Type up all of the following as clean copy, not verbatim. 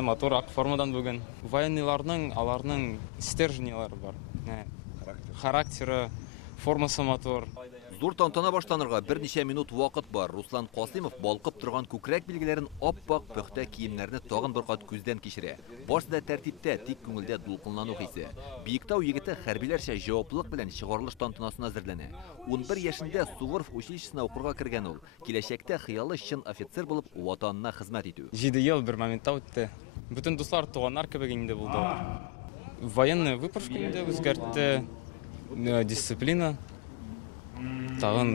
Мотор ак формадан бүген. Военныйларның, аларның стержнелары бар. Характері, формасы мотор. Зур тантана башланырга берничә минут вакыт бар. Руслан Касыймов балкып торган күкрәк билгеләрен ап-ак пөхтә киемнәрне тагын бер кат күздән кичерә. Барысы да тәртиптә, тик күңелдә дулкынлану хисе. Биектау егете хәрбиләрчә җаваплылык белән чыгарылыш тантанасына әзерләнә. 11 яшендә Суворов училищесына укырга кергән ул. Киләчәктә хыялы чын офицер булып ватанына хезмәт итү. 7 ел бер моментта үтте. Бүтән дуслар, туганнар кебек инде булды. Военный выправка инде үзгәртте, дисциплина. Тагын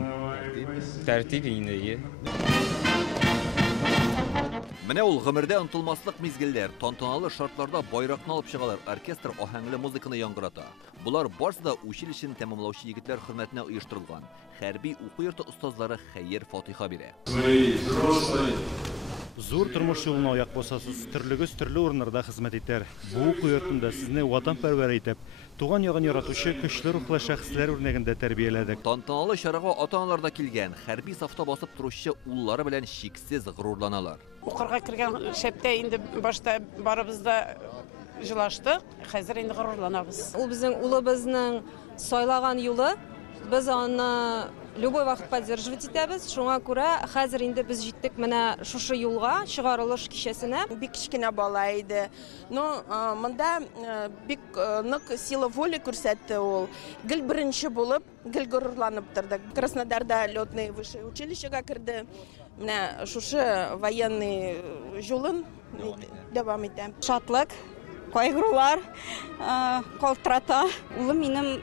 тәртип инде. Менә ул гомердә онытылмаслык мизгелләр, тантаналы шартларда байракны алып чыгалар, оркестр аһәңле музыканы яңгырата. Булар барысы да училищены тәмамлаучы егетләр хөрмәтенә оештырылган. Хәрби уку йорты остазлары хәйер фатиха бирә. Зур тормыш юлына аяк басасыз, төрлегез төрле урыннарда хезмәт итәр. Бу уку йортында сезне ватанпәрвәр итеп, туган ягын яратучы көчле рухлы шәхесләр үрнәгендә тәрбияләдек. Тантаналы чарага ата-аналар да килгән, хәрби сафта басып торучы уллары белән чиксез горурланалар. Укырга кергән шәптә инде башта барыбыз да җылаштык, хәзер инде горурланабыз. Ул безнең улыбызның сайлаган юлы, без аны любой вакыт поддерживать итәбез. Шуңа күрә хәзер инде без җиттек менә шушы юлга, чыгарылыш кичәсенә. Бик кичкенә бала иде. Но монда бик нык сила воли күрсәтте ул. Гел беренче булып, гел горурланып торды. Краснодарда лётный высшее училищега керде. Менә шушы военный юлын дәвам итә. Шатлык, кайгырулар, калтырата. Улым минем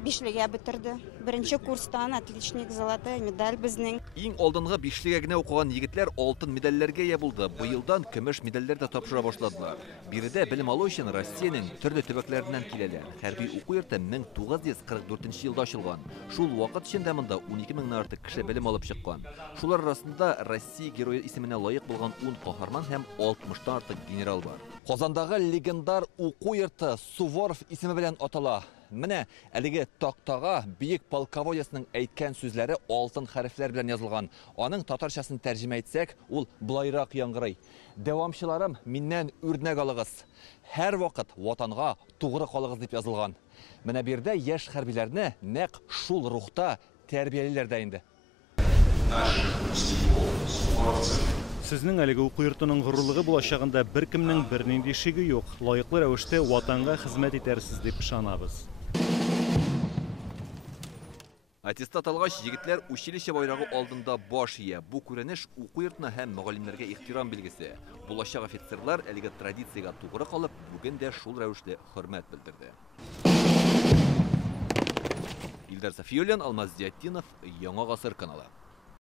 бишлегә бетерде. Беренче курстан отличник, золотая медаль безнең. Иң алдынгы бишлегә генә укыган егетләр алтын медальләргә ия булды. Быелдан көмеш медальләр дә тапшыра башладылар. Биредә белем алу өчен Россиянең төрле төбәкләреннән киләләр. Хәрби уку йорты 1944 елда ачылган. Шул вакыт эчендә монда 12 меңнән артык кеше белем алып чыккан. Шулар арасында Россия герое исеменә лаек булган 10 каһарман һәм 60-тан артык генерал бар. Казандагы легендар уку йорты Суворов исеме белән атала. Менә әлеге тактага биек полководецның әйткән сүзләре алтын хәрефләр белән язылган. Аның татарчасын тәрҗемә итсәк, ул булайрак яңгырый. Дәвамчыларым, миннән үрнәк алыгыз. Һәр вакыт ватанга тугры калыгыз дип язылган. Менә бердә яшь хәрбиләрне нәкъ шул рухта тәрбиялиләр дә инде. Сезнең әлеге уку йортының горурлыгы булачагында беркемнең бернинди шиге юк. Лаеклы рәвештә ватанга хезмәт итәрсез дип ышанабыз. Аттестат алгач, егетләр училище байрагы алдында баш ия. Бу күренеш уку йортына һәм мөгаллимнәргә ихтирам билгесе. Булачак офицерлар әлеге традициягә тугры калып, бүген дә шул рәвешле хөрмәт белдерде. Илдар Сафиуллин, Алмаз Зиятдинов, Яңа гасыр каналы.